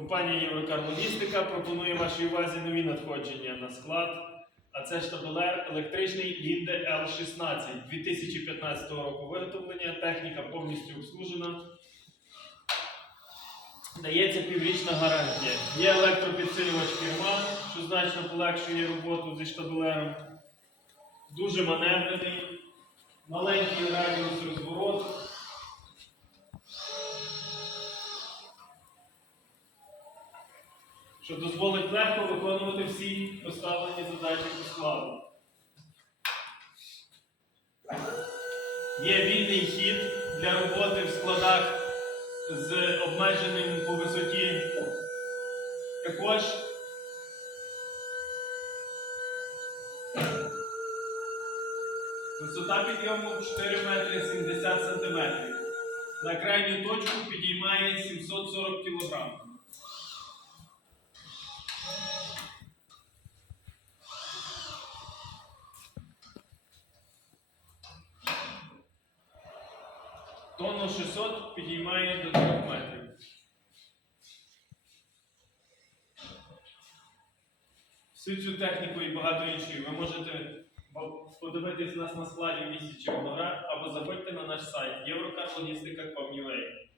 Компанія Єврокар Логістика пропонує вашій увазі нові надходження на склад. А це штабелер електричний Лінде L16 2015 року виготовлення. Техніка повністю обслужена. Дається піврічна гарантія. Є електропідсилювач керма, що значно полегшує роботу зі штабелером. Дуже маневрений, маленький радіус що дозволить легко виконувати всі поставлені задачі по складу. Є вільний хід для роботи в складах з обмеженим по висоті. Також висота підйому 4 метри 70 сантиметрів. На крайню точку підіймає 740 кілограмів. Тонну 600 підіймає до 3 метрів. Всю цю техніку і багато іншої ви можете подивитись нас на складі в місті Червоноград або заходьте на наш сайт eurocarlogistica.com.ua